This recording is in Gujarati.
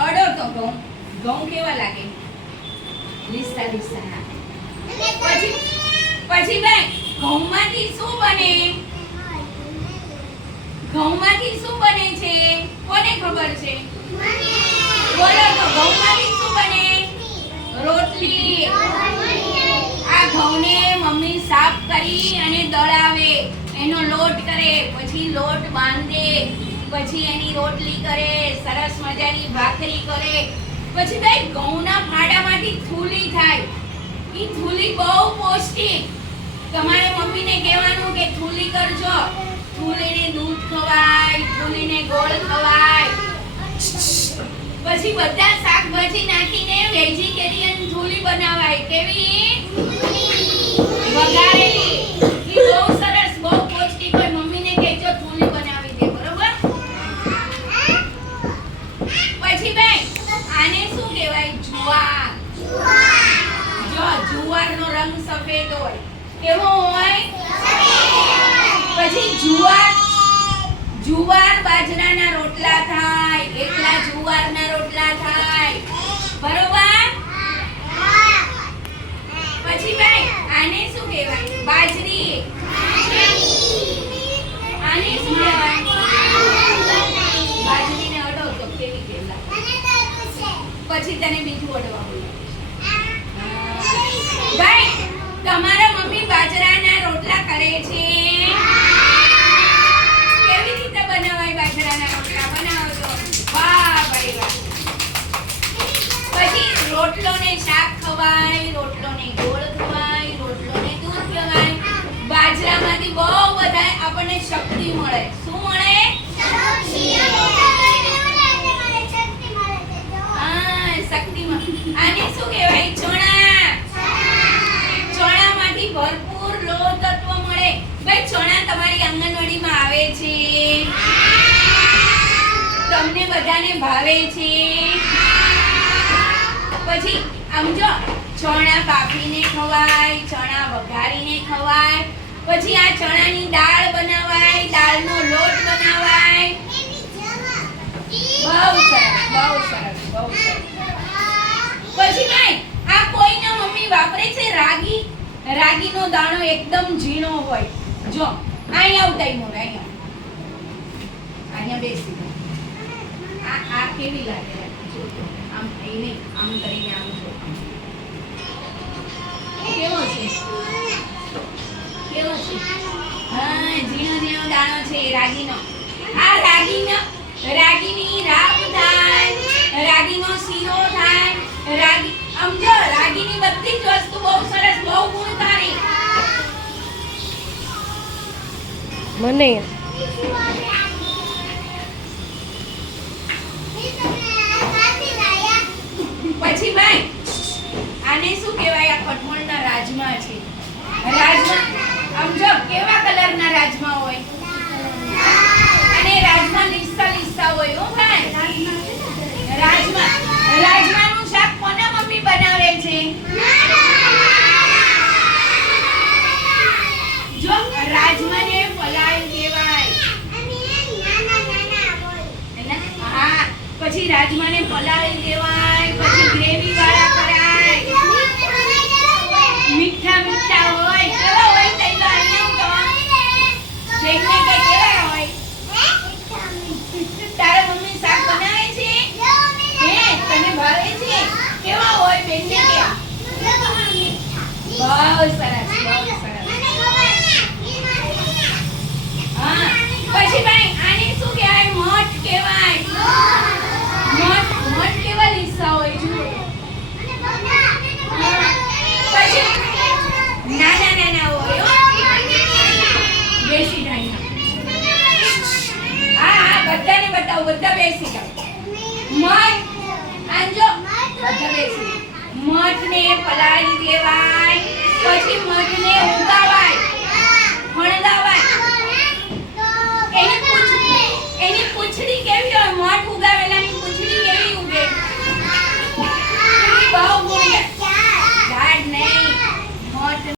અડો તો ઘઉં ઘઉં કેવા લાગે લીસા લીસા પછી પછી ભાઈ ઘઉંમાંથી શું બને છે કોને ખબર છે બોલો તો ઘઉંમાંથી શું બને રોટલી આ ઘઉંને મમ્મી સાફ કરી અને દળાવે એનો લોટ કરે પછી લોટ બાંધે પછી એની રોટલી કરે સરસ મજાની ભાખરી કરે પછી ભાઈ ઘઉંના ફાડામાંથી થૂલી થાય ઈ થૂલી બહુ પૌષ્ટિક તમારે મમ્મીને કહેવાનું કે થૂલી કરજો થૂલીને દૂધ ખવાય થૂલીને ગોળ ખવાય પછી બધા શાકભાજી નાખીને વેજીટેરિયન થૂલી બનાવાય કેવી વઘારેલી ઈ બહુ સરસ બહુ પૌષ્ટિક હોય મમ્મીને કહેજો થૂલી બનાવી દે બરોબર પછી ભાઈ આને શું કહેવાય જુવાર જો જુવારનો રંગ સફેદ હોય કેવો હોય પછી જુવાર બાજરાના રોટલા થાય એકલા જુવારના રોટલા થાય બરોબર પછી ભાઈ આને શું કહેવાય બાજરી આને શું કહેવાય બાજરીને અડો તો કેવી કેલા પછી તને બીજું અડવા બોલો ભાઈ તમારા મમ્મી બાજરાના રોટલા કરે છે કેવી રીતે બનાવાય બાજરાના રોટલા બનાવો તો વાહ ભાઈ વાહ પછી રોટલોને શાક ખવાય રોટલોને ગોળ ખવાય રોટલોને દૂધ ખવાય બાજરામાંથી બહુ બધા આપણને શક્તિ મળે શું મળે શક્તિ આને શું કહેવાય ચણામાંથી ભરપૂર લોહ તત્વ મળે ભાઈ ચણા તમારી આંગણવાડીમાં આવે છે તમને બધાને ભાવે છે પછી સમજો ચણા બાફીને ખવાય ચણા વઘારીને ખવાય પછી આ ચણાની દાળ બનાવાય દાળનો લોટ બનાવાય બહુ સરસ પછી ભાઈ આ કોઈના મમ્મી વાપરે છે રાગીનો દાણો એકદમ ઝીણો હોય જો અહીંયા ઉતાઈ મોર અહીંયા બેસી આ કેવી લાગે આમ એને આમ કરીને આમ જો કેવો છે હા ઝીણો દાણો છે રાગીનો આ રાગીની રાબ થાય રાગીનો શીરો થાય સમજો રાગીની બધી જ વસ્તુ બહુ સરસ બહુ ગુણકારી મને પછી ભાઈ આને શું કહેવાય આ કઠોળના રાજમા છે રાજમા સમજો કેવા કલરના રાજમા હોય અને રાજમા લીસા હોય હો ભાઈ રાજમાનું શાક કોના મમ્મી બનાવે છે જો રાજમાને પલાળી દેવાય હા પછી રાજમાને પલાળી દેવાય પછી ગ્રેવી વાળા કરાય મીઠા